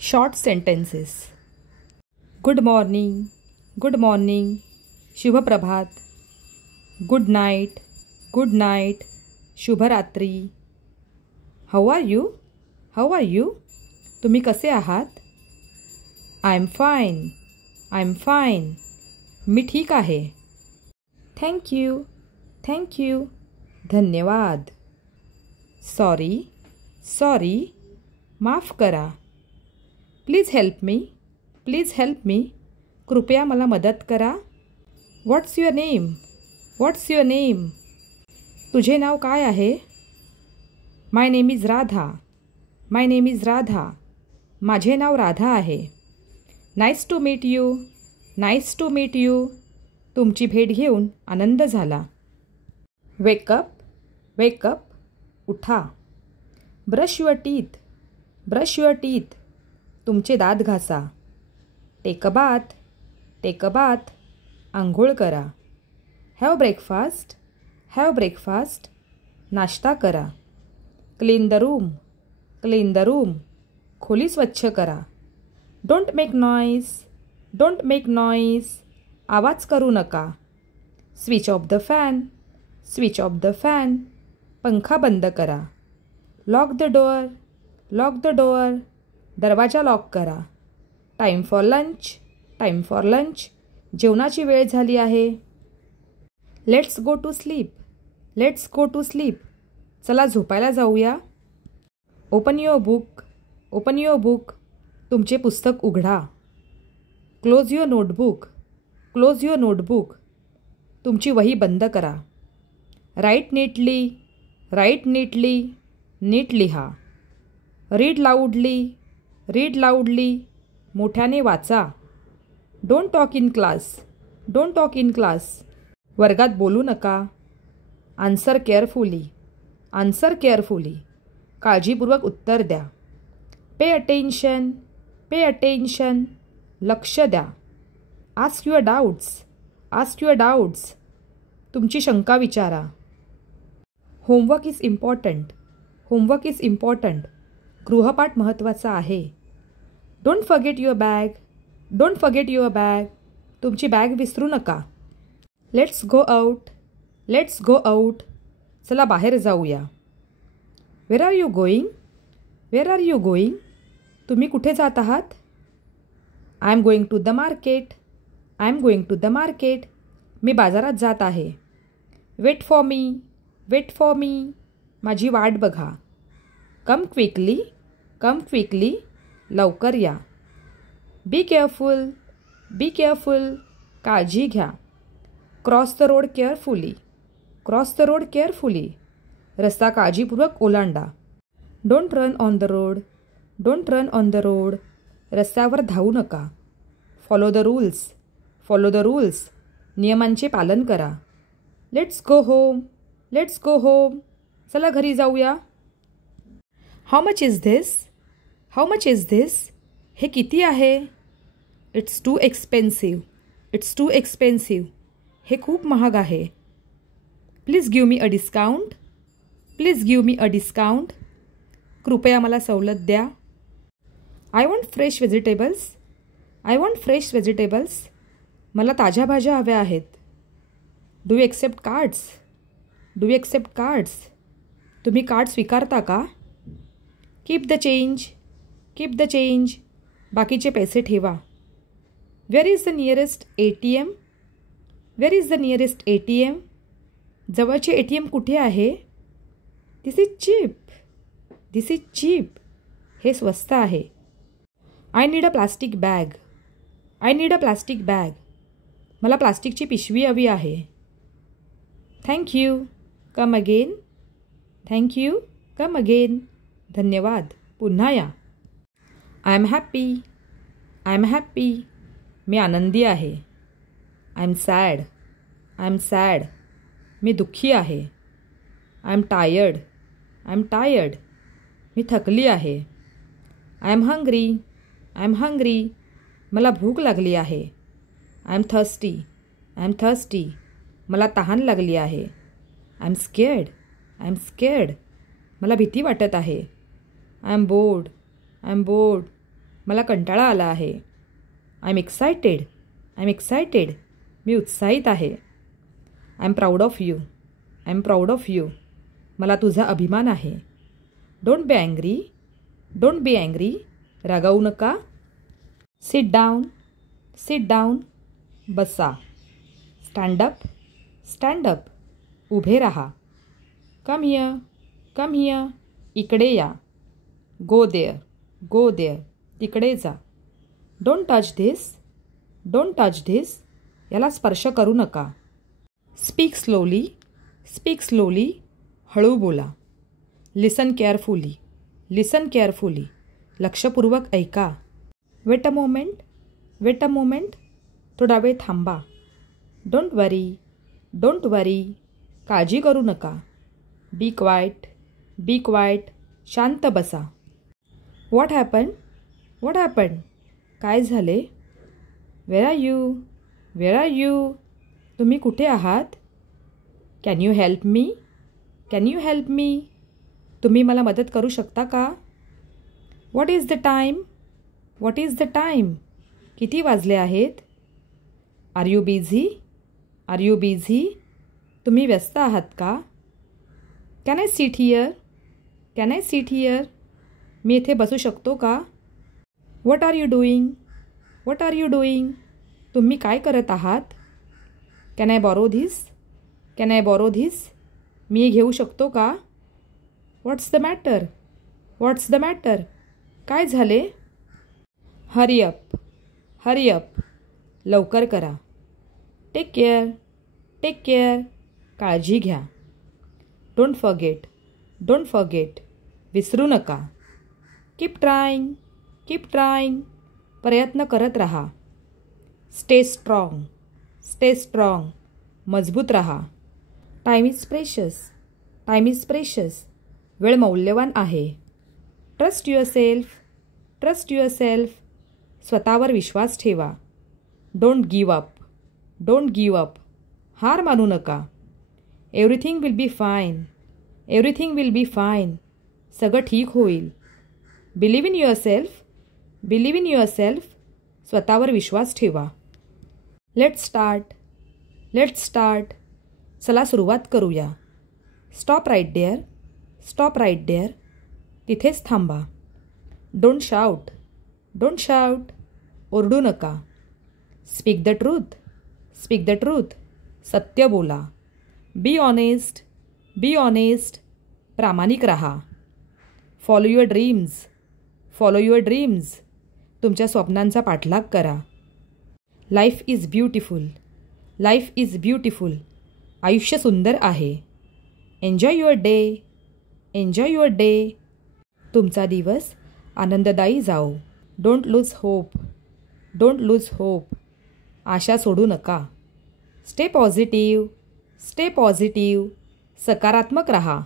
Short sentences. Good morning. Good morning. शुभ प्रभात. Good night. Good night. शुभ रात्री. How are you? How are you? तुम्ही कसे आहात? I'm fine. I'm fine. मी ठीक आहे. Thank you. Thank you. धन्यवाद. Sorry. Sorry. माफ करा. Please help me. Please help me. कृपया मला मदत करा. What's your name? What's your name? तुझे नाव काय आहे? My name is Radha. My name is Radha. माझे नाव राधा आहे. Nice to meet you. Nice to meet you. तुमची भेट घेऊन आनंद झाला. वेकअप. वेकअप. उठा. Brush your teeth. Brush your teeth. तुमचे दात घासा. Take a bath. Take a bath. आंघोळ करा. Have breakfast. Have breakfast. नाश्ता करा. Clean the room. Clean the room. खोली स्वच्छ करा. Don't make noise. Don't make noise. आवाज करू नका. Switch off the fan. Switch off the fan. पंखा बंद करा. Lock the door. Lock the door. दरवाजा लॉक करा. Time for lunch. Time for lunch. जेवणाची वेळ झाली आहे. Let's go to sleep. Let's go to sleep. चला झोपायला जाऊया. Open your book. Open your book. तुमचे पुस्तक उघडा. Close your notebook. Close your notebook. तुमची वही बंद करा. Write neatly. Write neatly. नीट लिहा. Read loudly. Read loudly. मोठ्याने वाचा. Don't talk in class. Don't talk in class. वर्गात बोलू नका. Answer carefully. Answer carefully. काळजीपूर्वक उत्तर द्या. Pay attention. Pay attention. लक्ष द्या. Ask your doubts. Ask your doubts. तुमची शंका विचारा. Homework is important. Homework is important. गृहपाठ महत्त्वाचा आहे. Don't forget your bag. Don't forget your bag. तुमची बॅग विसरू नका. Let's go out. Let's go out. चला बाहेर जाऊया. Where are you going? Where are you going? तुम्ही कुठे जात आहात? I am going to the market. I am going to the market. मी बाजारात जात आहे. Wait for me. Wait for me. माझी वाट बघा. Come quickly. Come quickly. लवकर या. Be careful. Be careful. काळजी घ्या. Cross the road carefully. Cross the road carefully. रस्ता काळजीपूर्वक ओलांडा. Don't run on the road. Don't run on the road. रस्त्यावर धावू नका. Follow the rules. Follow the rules. नियमांचे पालन करा. Let's go home. Let's go home. चला घरी जाऊया. How much is this? How much is this? हे किती आहे? It's too expensive. It's too expensive. हे खूप महाग आहे. Please give me a discount. Please give me a discount. कृपया मला सवलत द्या. I want fresh vegetables. I want fresh vegetables. मला ताज्या भाज्या हव्या आहेत. Do you accept cards? Do you accept cards? तुम्ही कार्ड स्वीकारता का? Keep the change. Keep the change. बाकीचे पैसे ठेवा. Where is the nearest ATM? Where is the nearest ATM? जवळचे ATM कुठे आहे? This is cheap. This is cheap. हे स्वस्त आहे. I need a plastic bag. I need a plastic bag. मला प्लास्टिकची पिशवी हवी आहे. Thank you. Come again. Thank you. Come again. धन्यवाद. पुन्हा या. I am happy. I am happy. मी आनंदी आहे. I am sad. I am sad. मी दुःखी आहे. I am tired. I am tired. मी थकली आहे. I am hungry. I am hungry. मला भूक लागली आहे. I am thirsty. I am thirsty. मला तहान लागली आहे. I am scared. I am scared. मला भीती वाटत आहे. I am bored. I am bored. मला कंटाळा आला आहे. I am excited. I am excited. मी उत्साहित आहे. I am proud of you. I am proud of you. मला तुझा अभिमान आहे. Don't be angry. Don't be angry. रागावू नका. Sit down. Sit down. बसा. Stand up. Stand up. उभे राहा. Come here. Come here. इकडे या. Go there. Go there. तिकडे जा. Don't touch this. Don't touch this. याला स्पर्श करू नका. Speak slowly. Speak slowly. हळू बोला. लिसन केअरफुली. लिसन केअरफुली. लक्षपूर्वक ऐका. Weight a moment. Weight a moment. थोडा वेळ थांबा. Don't worry. डोंट वरी. काळजी करू नका. बी क्वाईट. बी क्वाईट. शांत बसा. What happen. What happen. काय झाले. Where are you. Where are you. तुम्ही कुठे आहात. Can you help me. Can you help me. तुम्ही मला मदत करू शकता का. What is the time. What is the time. किती वाजले आहेत. Are you busy. Are you busy. तुम्ही व्यस्त आहात का. Can I sit here. Can I sit here. मी इथे बसू शकतो का. What are you doing. What are you doing. तुम्ही काय करत आहात. Can I borrow this. Can I borrow this. मी हे घेऊ शकतो का. What's the matter. What's the matter. काय झाले. Hurry up. हरी अप. लवकर करा. Take care. Take care. काळजी घ्या. Don't forget. Don't forget. विसरू नका. Keep trying. Keep trying. प्रयत्न करत राहा. Stay strong. Stay strong. मजबूत राहा. Time is precious. Time is precious. वेळ मौल्यवान आहे. Trust yourself. Trust yourself. स्वतःवर विश्वास ठेवा. Don't give up. Don't give up. हार मानू नका. Everything will be fine. Everything will be fine. सगळं ठीक होईल. Believe in your self. Believe in yourself. स्वतःवर विश्वास ठेवा. Let's start. Let's start. चला सुरुवात करूया. Stop right there. Stop right there. तिथेच थांबा. Don't shout. Don't shout. ओरडू नका. Speak the truth. Speak the truth. सत्य बोला. Be honest. Be honest. प्रामाणिक राहा. Follow your dreams. Follow your dreams. तुमच्या स्वप्नांचा पाठलाग करा. Life is beautiful. Life is beautiful. आयुष्य सुंदर आहे. Enjoy your day. Enjoy your day. तुमचा दिवस आनंददायी जाओ. Don't lose hope. Don't lose hope. आशा सोडू नका. Stay positive. Stay positive. सकारात्मक रहा.